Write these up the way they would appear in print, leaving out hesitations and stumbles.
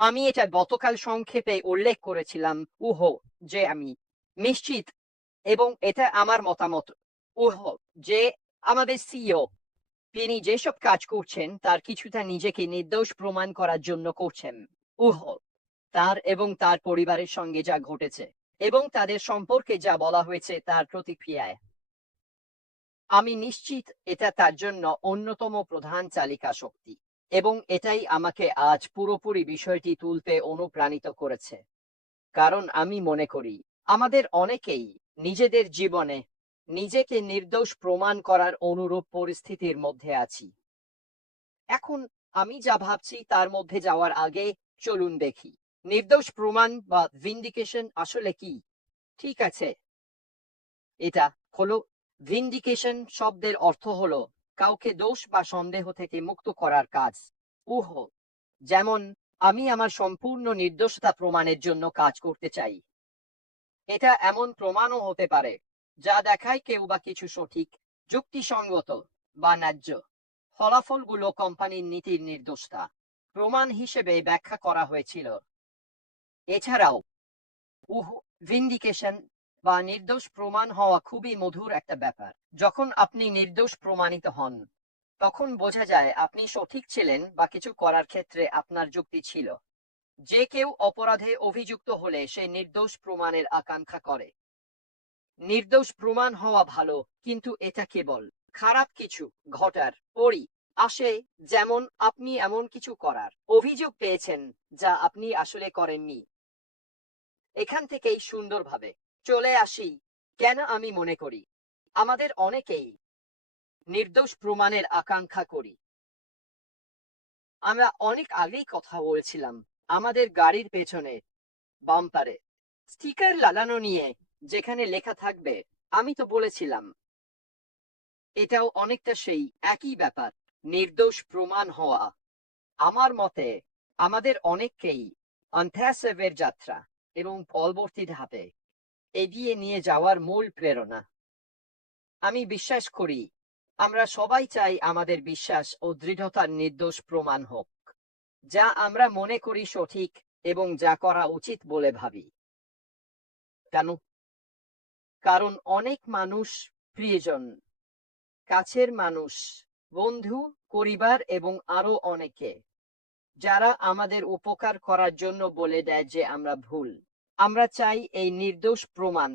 আমি এটা গতকাল সংক্ষেপে উল্লেখ করেছিলাম। উহ যে আমি নিশ্চিত, এবং এটা আমার মতামত, উহ যে আমাদের সিইও তিনি যেসব কাজ করছেন তার কিছুটা নিজেকে নির্দোষ প্রমাণ করার জন্য করছেন। উহ তার এবং তার পরিবারের সঙ্গে যা ঘটেছে এবং তাদের সম্পর্কে যা বলা হয়েছে তার প্রতিক্রিয়ায় আমি নিশ্চিত এটা তার জন্য অন্যতম প্রধান চালিকা শক্তি, এবং এটাই আমাকে আজ পুরোপুরি বিষয়টি তুলতে অনুপ্রাণিত করেছে। কারণ আমি মনে করি আমাদের অনেকেই নিজেদের জীবনে নিজেকে নির্দোষ প্রমাণ করার অনুরূপ পরিস্থিতির মধ্যে আছি। এখন আমি যা ভাবছি তার মধ্যে যাওয়ার আগে চলুন দেখি নির্দোষ প্রমাণ বা ভিন্ডিকেশন আসলে কি। ঠিক আছে, এটা হলো ভিন্ডিকেশন শব্দের অর্থ হলো কাউকে দোষ বা সন্দেহ থেকে মুক্ত করার কাজ। উহ যেমন আমি আমার সম্পূর্ণ নির্দোষতা প্রমাণের জন্য কাজ করতে চাই। এটা এমন প্রমাণও হতে পারে যা দেখায় কেউ বা কিছু সঠিক, যুক্তিসঙ্গত বা ন্যায্য। ফলাফলগুলো কোম্পানির নীতির নির্দোষতা প্রমাণ হিসেবে ব্যাখ্যা করা হয়েছিল। এছাড়াও ভিন্ডিকেশন বা নির্দোষ প্রমাণ হওয়া খুবই মধুর একটা ব্যাপার। যখন আপনি নির্দোষ প্রমাণিত হন তখন বোঝা যায় আপনি সঠিক ছিলেন বা কিছু করার ক্ষেত্রে আপনার যুক্তি ছিল। যে কেউ অপরাধে অভিযুক্ত হলে সে নির্দোষ প্রমাণের আকাঙ্ক্ষা করে। নির্দোষ প্রমাণ হওয়া ভালো, কিন্তু এটা কেবল খারাপ কিছু ঘটার পরই আসে। যেমন আপনি এমন কিছু করার অভিযোগ পেয়েছেন যা আপনি আসলে করেননি। এখান থেকেই সুন্দরভাবে চলে আসি কেন আমি মনে করি আমাদের অনেকেই নির্দোষ প্রমাণের আকাঙ্ক্ষা করি। আমরা অনেক আগেই কথা বলছিলাম আমাদের গাড়ির পেছনে বাম্পারে স্টিকার লাগানো নিয়ে, যেখানে লেখা থাকবে আমি তো বলেছিলাম। এটাও অনেকটা সেই একই ব্যাপার, নির্দোষ প্রমাণ হওয়া। আমার মতে আমাদের অনেককেই অন্ধ্যাসেবের যাত্রা এবং পরবর্তী ধাপে এগিয়ে নিয়ে যাওয়ার মূল প্রেরণা। আমি বিশ্বাস করি আমরা সবাই চাই আমাদের বিশ্বাস ও দৃঢ়তার নির্দোষ প্রমাণ হোক, যা আমরা মনে করি সঠিক এবং যা করা উচিত বলে ভাবি। কেন? কারণ অনেক মানুষ, প্রিয়জন, কাছের মানুষ, বন্ধু, পরিবার এবং আরো অনেকে যারা আমাদের উপকার করার জন্য বলে দেয় যে আমরা ভুল। আমরা চাই এই নির্দোষ প্রমাণ,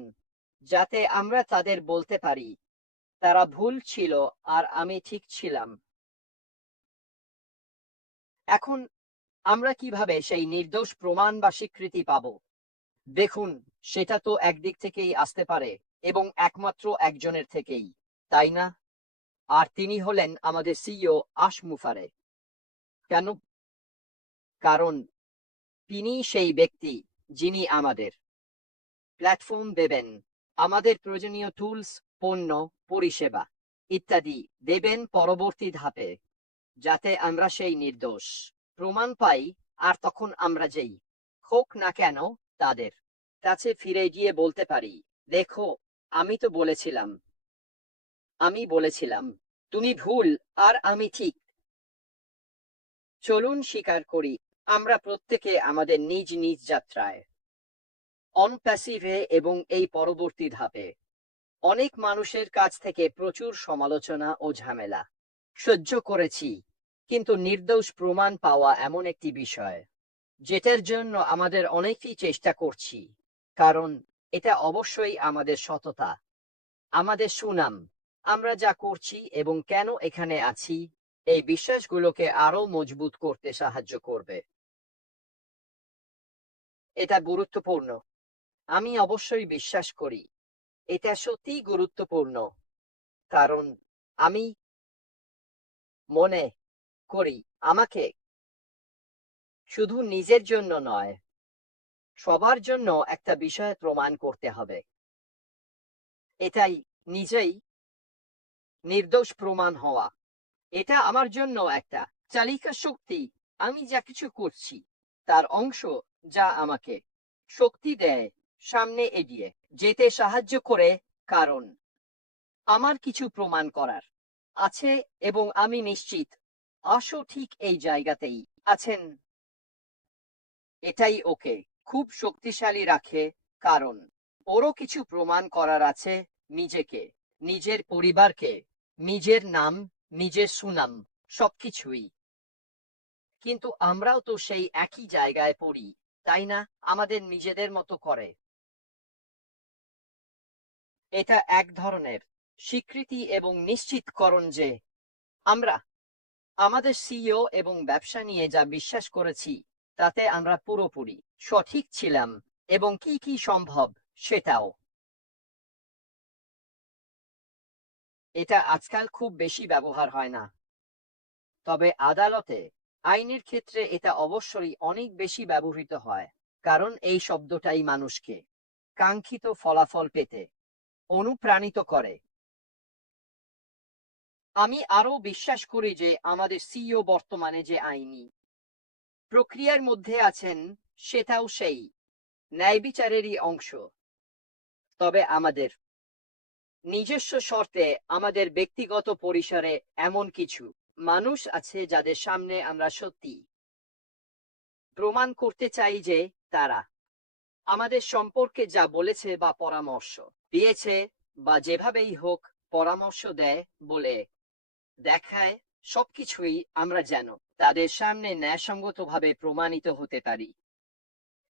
যাতে আমরা তাদের বলতে পারি তারা ভুল ছিল আর আমি ঠিক ছিলাম। এখন আমরা কিভাবে সেই নির্দোষ প্রমাণ বা স্বীকৃতি পাব? দেখুন, সেটা তো একদিক থেকেই আসতে পারে, এবং একমাত্র একজনের থেকেই, তাই না? আর তিনি হলেন আমাদের সিইও আশমুফারে। কেন? কারণ তিনি সেই ব্যক্তি যিনি আমাদের প্ল্যাটফর্ম দেবেন, আমাদের প্রয়োজনীয় টুলস, পণ্য, পরিষেবা ইত্যাদি দেবেন পরবর্তী ধাপে, যাতে আমরা সেই নির্দোষ প্রমাণ পাই। আর তখন আমরা যেই হোক না কেন তাদের কাছে ফিরে গিয়ে বলতে পারি, দেখো, আমি তো বলেছিলাম, আমি বলেছিলাম তুমি ভুল আর আমি ঠিক। চলুন স্বীকার করি আমরা প্রত্যেকে আমাদের নিজ নিজ যাত্রায় অনপ্যাসিভে এবং এই পরবর্তী ধাপে অনেক মানুষের কাছ থেকে প্রচুর সমালোচনা ও ঝামেলা সহ্য করেছি। কিন্তু নির্দোষ প্রমাণ পাওয়া এমন একটি বিষয় যেটার জন্য আমাদের অনেকেই চেষ্টা করছি। কারণ এটা অবশ্যই আমাদের সততা, আমাদের সুনাম, আমরা যা করছি এবং কেন এখানে আছি এই বিশ্বাসগুলোকে আরো মজবুত করতে সাহায্য করবে। এটা গুরুত্বপূর্ণ। আমি অবশ্যই বিশ্বাস করি এটা সত্যিই গুরুত্বপূর্ণ। কারণ আমি মনে করি আমাকে শুধু নিজের জন্য নয়, সবার জন্য একটা বিষয় প্রমাণ করতে হবে। এটাই নিজেই নির্দোষ প্রমাণ হওয়া। এটা আমার জন্য একটা চালিকা শক্তি। আমি যা কিছু করছি তার অংশ, যা আমাকে শক্তি দেয় সামনে এগিয়ে যেতে সাহায্য করে। কারণ আমার কিছু প্রমাণ করার আছে, এবং আমি নিশ্চিত আশও ঠিক এই জায়গাতেই আছেন। এটাই ওকে খুব শক্তিশালী রাখে, কারণ ওরও কিছু প্রমাণ করার আছে, নিজেকে, নিজের পরিবারকে, নিজের নাম, নিজের সুনাম, সবকিছুই। কিন্তু আমরাও তো সেই একই জায়গায় পড়ি, তাই না? আমাদের নিজেদের মতো করে। এটা এক ধরনের স্বীকৃতি এবং নিশ্চিতকরণ যে আমরা আমাদের সিইও এবং ব্যবসা নিয়ে যা বিশ্বাস করেছি তাতে আমরা পুরোপুরি সঠিক ছিলাম, এবং কি কি সম্ভব সেটাও। এটা আজকাল খুব বেশি ব্যবহার হয় না, তবে আদালতে, আইনের ক্ষেত্রে এটা অবশ্যই অনেক বেশি ব্যবহৃত হয়, কারণ এই শব্দটাই মানুষকে কাঙ্ক্ষিত ফলাফল পেতে অনুপ্রাণিত করে। আমি আরো বিশ্বাস করি যে আমাদের সিইও বর্তমানে যে আইনি প্রক্রিয়ার মধ্যে আছেন সেটাও সেই ন্যায়বিচারেরই অংশ। তবে আমাদের নিজস্ব শর্তে, আমাদের ব্যক্তিগত পরিসরে এমন কিছু মানুষ আছে যাদের সামনে আমরা সত্যি প্রমাণ করতে চাই যে তারা আমাদের সম্পর্কে যা বলেছে বা পরামর্শ দিয়েছে, বা যেভাবেই হোক পরামর্শ দেয় বলে দেখায়, সবকিছুই আমরা যেন তাদের সামনে ন্যায়সঙ্গতভাবে প্রমাণিত হতে পারি।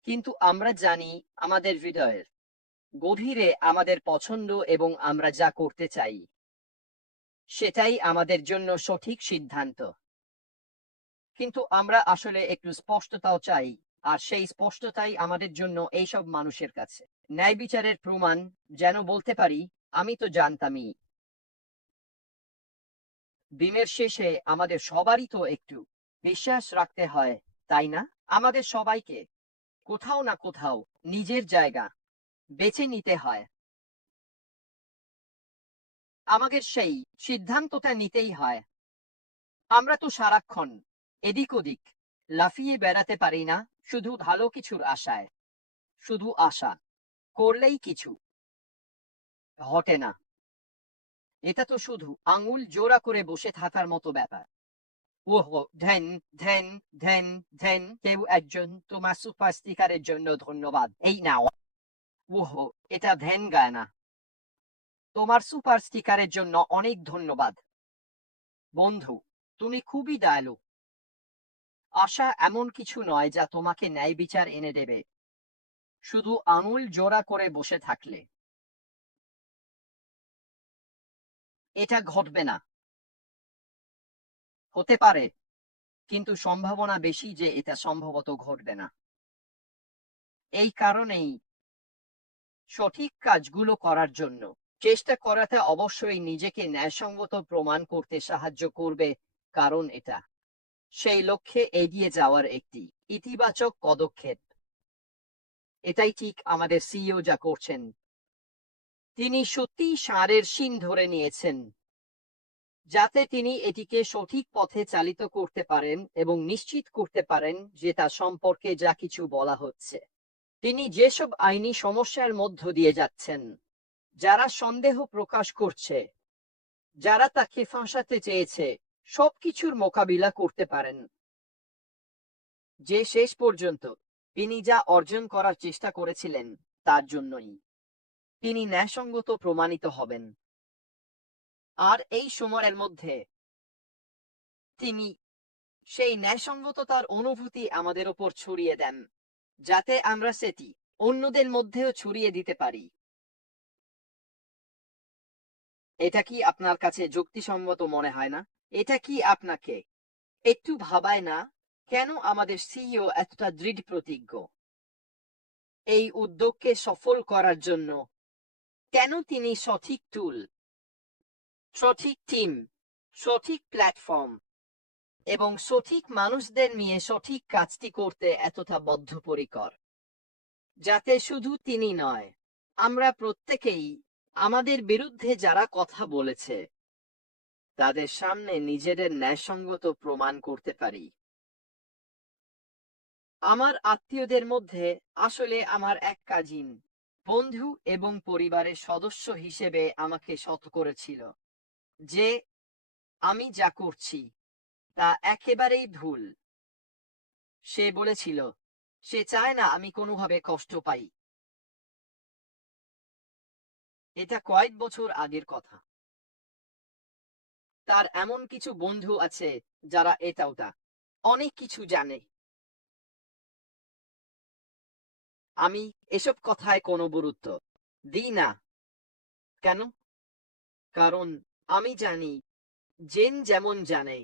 কিন্তু আমরা জানি আমাদের হৃদয়ের গভীরে আমাদের পছন্দ এবং আমরা যা করতে চাই সেটাই আমাদের জন্য সঠিক সিদ্ধান্ত। কিন্তু আমরা আসলে একটু স্পষ্টতাও চাই, আর সেই স্পষ্টতাই আমাদের জন্য এইসব মানুষের কাছে ন্যায় বিচারের প্রমাণ, যেন বলতে পারি আমি তো জানতামই। দিনের শেষে আমাদের সবারই তো একটু বিশ্বাস রাখতে হয়, তাই না? আমাদের সবাইকে কোথাও না কোথাও নিজের জায়গা বেছে নিতে হয়। আমাদের সেই সিদ্ধান্তটা নিতেই হয়। আমরা তো সারাক্ষণ এদিক ওদিক লাফিয়ে বেড়াতে পারি না, শুধু ভালো কিছুর আশায়। শুধু আশা করলেই কিছু ঘটে না। এটা তো শুধু আঙুল জোড়া করে বসে থাকার মতো ব্যাপার। ওহো, ধ্যান, ধ্যান, ধ্যান, ধ্যান, কেউ একজন তোমার সুপার স্টিকারের জন্য ধন্যবাদ, এই নাও। ওহো, এটা ধ্যান গায় না। তোমার সুপার স্টিকারের জন্য অনেক ধন্যবাদ বন্ধু, তুমি খুবই দয়ালু। আশা এমন কিছু নয় যা তোমাকে ন্যায় বিচার এনে দেবে শুধু আঙুল জোড়া করে বসে থাকলে। এটা ঘটবে না। হতে পারে, কিন্তু সম্ভাবনা বেশি যে এটা সম্ভবত ঘটবে না। এই কারণেই সঠিক কাজগুলো করার জন্য চেষ্টা করাটা অবশ্যই নিজেকে ন্যায়সঙ্গত প্রমাণ করতে সাহায্য করবে, কারণ এটা সেই লক্ষ্যে এগিয়ে যাওয়ার একটি ইতিবাচক পদক্ষেপ। এটাই ঠিক আমাদের সিইও যা করছেন। তিনি সত্যিই ষাঁড়ের শিং ধরে নিয়েছেন, যাতে তিনি এটিকে সঠিক পথে চালিত করতে পারেন এবং নিশ্চিত করতে পারেন যে তা সম্পর্কে যা কিছু বলা হচ্ছে, তিনি যেসব আইনি সমস্যার মধ্য দিয়ে যাচ্ছেন, যারা সন্দেহ প্রকাশ করছে, যারা তাকে ফাঁসাতে চেয়েছে, সবকিছুর মোকাবিলা করতে পারেন। যে শেষ পর্যন্ত তিনি যা অর্জন করার চেষ্টা করেছিলেন তার জন্যই তিনি ন্যায়সঙ্গত প্রমাণিত হবেন। আর এই সময়ের মধ্যে তিনি সেই ন্যায়সঙ্গততার অনুভূতি আমাদের ওপর ছড়িয়ে দেন, যাতে আমরা সেটি অন্যদের মধ্যেও ছড়িয়ে দিতে পারি। এটা কি আপনার কাছে যুক্তিসম্মত মনে হয় না? এটা কি আপনাকে একটু ভাবায় না কেন আমাদের সিইও এতটা দৃঢ় প্রতিজ্ঞ এই উদ্যোগকে সফল করার জন্য? কেন তিনি সঠিক টুল, সঠিক টিম, সঠিক প্ল্যাটফর্ম এবং সঠিক মানুষদের নিয়ে সঠিক কাজটি করতে এতটা বদ্ধপরিকর, যাতে শুধু তিনি নয়, আমরা প্রত্যেকেই আমাদের বিরুদ্ধে যারা কথা বলেছে তাদের সামনে নিজেদের ন্যায়সঙ্গত প্রমাণ করতে পারি। আমার আত্মীয়দের মধ্যে আসলে আমার এক কাজিন বন্ধু এবং পরিবারের সদস্য হিসেবে আমাকে শত করেছিল যে আমি যা করছি তা একেবারেই ভুল। সে বলেছিল, সে চায় না আমি কোনোভাবে কষ্ট পাই। এটা কয়েক বছর আগের কথা। তার এমন কিছু বন্ধু আছে যারা এটা ওটা অনেক কিছু জানে। আমি এসব কথায় কোনো গুরুত্ব দিই না। কেন? কারণ আমি জানি জেন যেমন জানে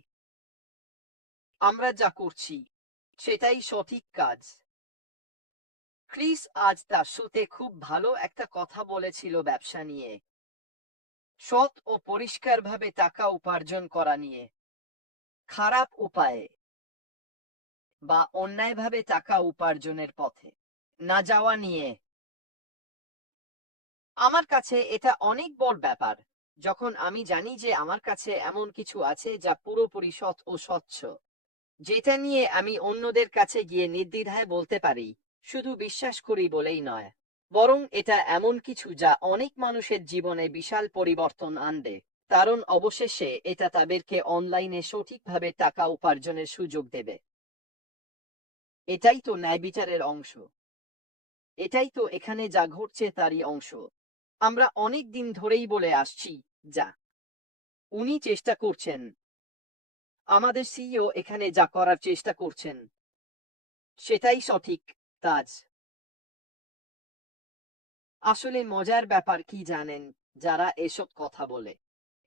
আমরা যা করছি সেটাই সঠিক কাজ। ক্রিস আজ তার শোতে খুব ভালো একটা কথা বলেছিল ব্যবসা নিয়ে, সৎ ও পরিষ্কারভাবে টাকা উপার্জন করা নিয়ে, খারাপ উপায়ে বা অন্যায়ভাবে টাকা উপার্জনের পথে না যাওয়া নিয়ে। আমার কাছে এটা অনেক বড় ব্যাপার যখন আমি জানি যে আমার কাছে এমন কিছু আছে যা পুরোপুরি সৎ ও স্বচ্ছ, যেটা নিয়ে আমি অন্যদের কাছে গিয়ে নির্দ্বিধায় বলতে পারি, শুধু বিশ্বাস করি বলেই নয়, বরং এটা এমন কিছু যা অনেক মানুষের জীবনে বিশাল পরিবর্তন আনবে, কারণ অবশেষে এটা তাদেরকে অনলাইনে সঠিকভাবে টাকা উপার্জনের সুযোগ দেবে। এটাই তো ন্যায় বিচারের অংশ। এটাই তো এখানে যা ঘটছে তারই অংশ। আমরা অনেক দিন ধরেই বলে আসছি, যা উনি চেষ্টা করছেন, আমাদের সিইও এখানে যা করার চেষ্টা করছেন সেটাই সঠিক কাজ। আসলে মজার ব্যাপার কি জানেন? যারা এসব কথা বলে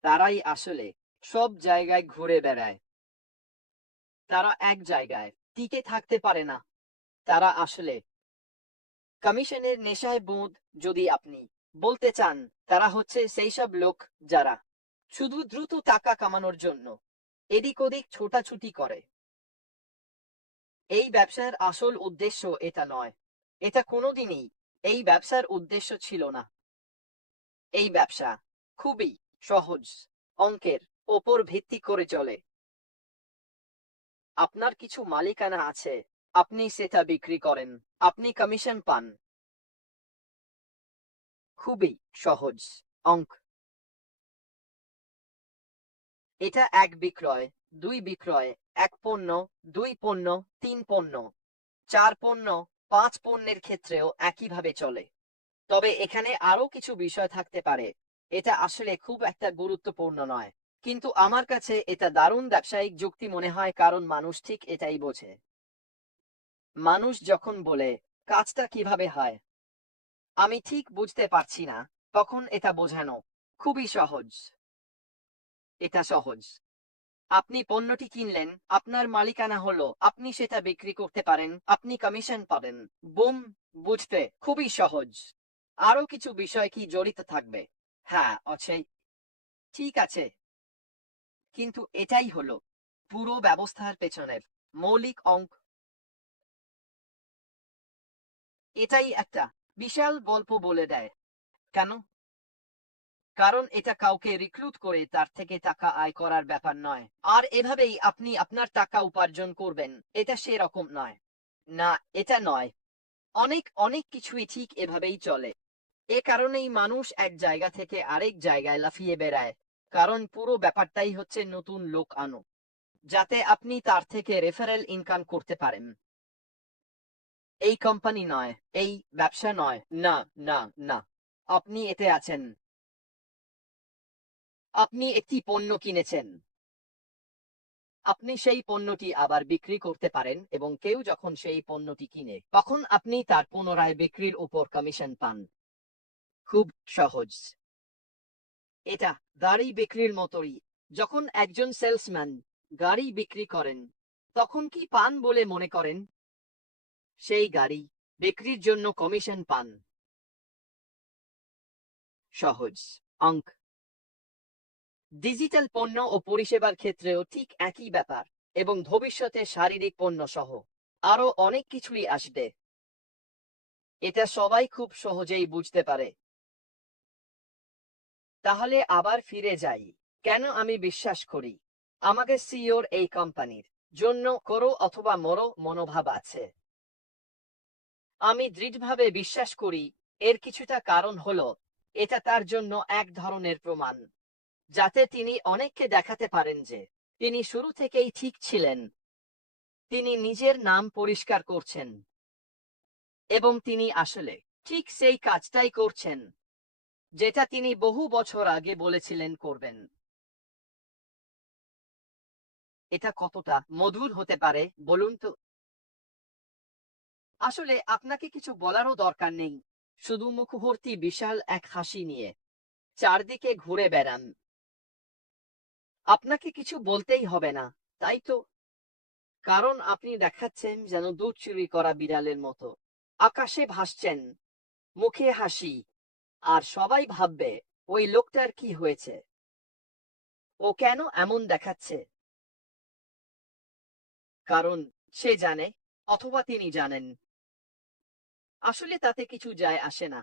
তারাই আসলে সব জায়গায় ঘুরে বেড়ায়। তারা এক জায়গায় টিকে থাকতে পারে না। তারা আসলে কমিশনের নেশায় বোধ। যদি আপনি বলতে চান, তারা হচ্ছে সেই সব লোক যারা শুধু দ্রুত টাকা কামানোর জন্য এদিক ওদিক ছোটাছুটি করে। এই ব্যবসার আসল উদ্দেশ্য এটা নয়। এটা কোনোদিনই এই ব্যবসার উদ্দেশ্য ছিল না। এই ব্যবসা খুবই সহজ অঙ্কের ওপর ভিত্তি করে চলে। আপনার কিছু মালিকানা আছে, আপনি সেটা বিক্রি করেন, আপনি কমিশন পান। খুবই সহজ অঙ্ক। এটা এক বিক্রয়, দুই বিক্রয়, এক পণ্য, দুই পণ্য, তিন পণ্য, চার পণ্য, পাঁচ পণ্যের ক্ষেত্রেও একইভাবে চলে। তবে এখানে আরো কিছু বিষয় থাকতে পারে। এটা আসলে খুব একটা গুরুত্বপূর্ণ নয়, কিন্তু আমার কাছে এটা দারুণ ব্যবসায়িক যুক্তি মনে হয়, কারণ মানুষ ঠিক এটাই বোঝে। মানুষ যখন বলে কাজটা কিভাবে হয় আমি ঠিক বুঝতে পারছি না, তখন এটা বোঝানো খুবই সহজ। এটা সহজ। আপনি পণ্যটি কিনলেন, আপনার মালিকানা হলো, আপনি সেটা বিক্রি করতে পারেন, আপনি কমিশন পাবেন। বুম। বুঝতে খুবই সহজ। আরো কিছু বিষয় কি জড়িত থাকবে? হ্যাঁ, আছে। ঠিক আছে, কিন্তু এটাই হলো পুরো ব্যবস্থার পেছনের মৌলিক অঙ্ক। এটাই একটা বিশাল গল্প বলে দেয়। কেন? কারণ এটা কাউকে রিক্রুট করে তার থেকে টাকা আয় করার ব্যাপার নয়, আর এভাবেই আপনি আপনার টাকা উপার্জন করবেন, এটা সেরকম নয়। না, এটা নয়। অনেক অনেক কিছুই ঠিক এভাবেই চলে। এ কারণেই মানুষ এক জায়গা থেকে আরেক জায়গায় লাফিয়ে বেড়ায়, কারণ পুরো ব্যাপারটাই হচ্ছে নতুন লোক আনো, যাতে আপনি তার থেকে রেফারেল ইনকাম করতে পারেন। এই কোম্পানি নয়, এই ব্যবসা নয়, না, না, না। আপনি এতে আছেন। আপনি একটি পণ্য কিনেছেন, আপনি সেই পণ্যটি আবার বিক্রি করতে পারেন, এবং কেউ যখন সেই পণ্যটি কিনে তখন আপনি তার পুনরায় বিক্রির উপর কমিশন পান। খুব সহজ। এটা গাড়ি বিক্রির মতোই। যখন একজন সেলসম্যান গাড়ি বিক্রি করেন, তখন কি পান বলে মনে করেন? সেই গাড়ি বিক্রির জন্য কমিশন পান। সহজ অঙ্ক। ডিজিটাল পণ্য ও পরিষেবার ক্ষেত্রেও ঠিক একই ব্যাপার, এবং ভবিষ্যতে শারীরিক পণ্য সহ আরো অনেক কিছুই আসবে। এটা সবাই খুব সহজেই বুঝতে পারে। তাহলে আবার ফিরে যাই। কেন আমি বিশ্বাস করি আমাকে সিইওর এই কোম্পানির জন্য করো অথবা মরো মনোভাব আছে? আমি দৃঢ়ভাবে বিশ্বাস করি এর কিছুটা কারণ হলো এটা তার জন্য এক ধরনের প্রমাণ, যাতে তিনি অনেককে দেখাতে পারেন যে তিনি শুরু থেকেই ঠিক ছিলেন। তিনি নিজের নাম পরিষ্কার করছেন। এবং তিনি আসলে ঠিক সেই কাজটাই করছেন যেটা তিনি বহু বছর আগে বলেছিলেন করবেন। এটা কতটা মধুর হতে পারে বলুন তো? আসলে আপনাকে কিছু বলারও দরকার নেই, শুধু মুখভর্তি বিশাল এক হাসি নিয়ে চারদিকে ঘুরে বেড়ান। আপনাকে কিছু বলতেই হবে না, তাই তো? কারণ আপনি দেখাচ্ছেন যেন দুধ চুরি করা বিড়ালের মতো। আকাশে ভাসছেন, মুখে হাসি, আর সবাই ভাববে ওই লোকটার কি হয়েছে, ও কেন এমন দেখাচ্ছে? কারণ সে জানে, অথবা তিনি জানেন, আসলে তাতে কিছু যায় আসে না।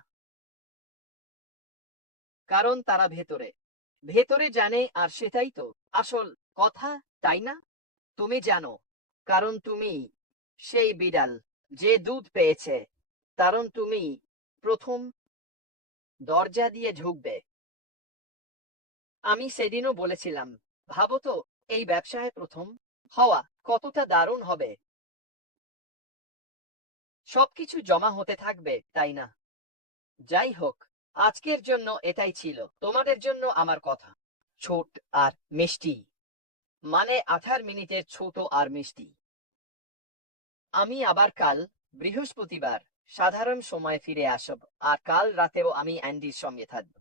কারণ তারা ভেতরে ভেতরে জানে, আর সেটাই তো আসল কথা, তাই না? তুমি জানো, কারণ তুমি সেই বিড়াল যে দুধ পেয়েছে, কারণ তুমি প্রথম দরজা দিয়ে ঢুকবে। আমি সেদিনও বলেছিলাম, ভাবো তো, এই ব্যবসায় প্রথম হওয়া কতটা দারুণ হবে। সবকিছু জমা হতে থাকবে, তাই না? যাই হোক, আজকের জন্য এটাই ছিল। তোমাদের জন্য আমার কথা ছোট আর মিষ্টি, মানে 18 মিনিটের ছোট আর মিষ্টি। আমি আবার কাল বৃহস্পতিবার সাধারণ সময় ফিরে আসব, আর কাল রাতেও আমি অ্যান্ডির সঙ্গে থাকব।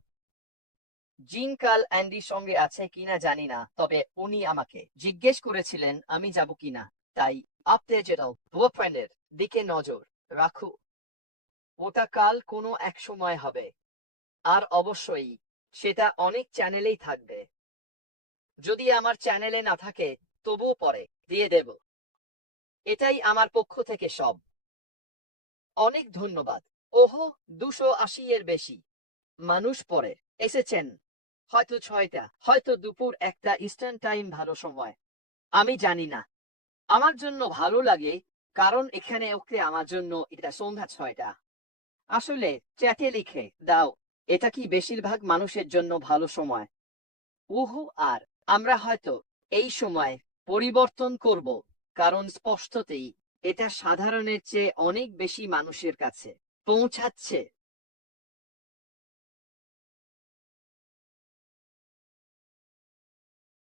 জিন কাল অ্যান্ডির সঙ্গে আছে কিনা জানি না, তবে উনি আমাকে জিজ্ঞেস করেছিলেন আমি যাব কিনা। তাই আপডেটেড বয়ফ্রেন্ডের দিকে নজর রাখো। ওটা কাল কোনো এক সময় হবে, আর অবশ্যই সেটা অনেক চ্যানেলেই থাকবে। যদি আমার চ্যানেলে না থাকে তবুও পরে দিয়ে দেব। এটাই আমার পক্ষ থেকে সব। অনেক ধন্যবাদ। ওহো, 280 এর বেশি মানুষ পরে এসেছেন। হয়তো 6টা, হয়তো দুপুর 1টা ইস্টার্ন টাইম ভালো সময়। আমি জানি না। আমার জন্য ভালো লাগে, কারণ এখানে ওকে আমার জন্য এটা সন্ধ্যা 6টা। আসলে চ্যাটে লিখে দাও এটা কি বেশিরভাগ মানুষের জন্য ভালো সময়। উহু, আর আমরা হয়তো এই সময় পরিবর্তন করব, কারণ স্পষ্টতই এটা সাধারণের চেয়ে অনেক বেশি মানুষের কাছে পৌঁছাচ্ছে।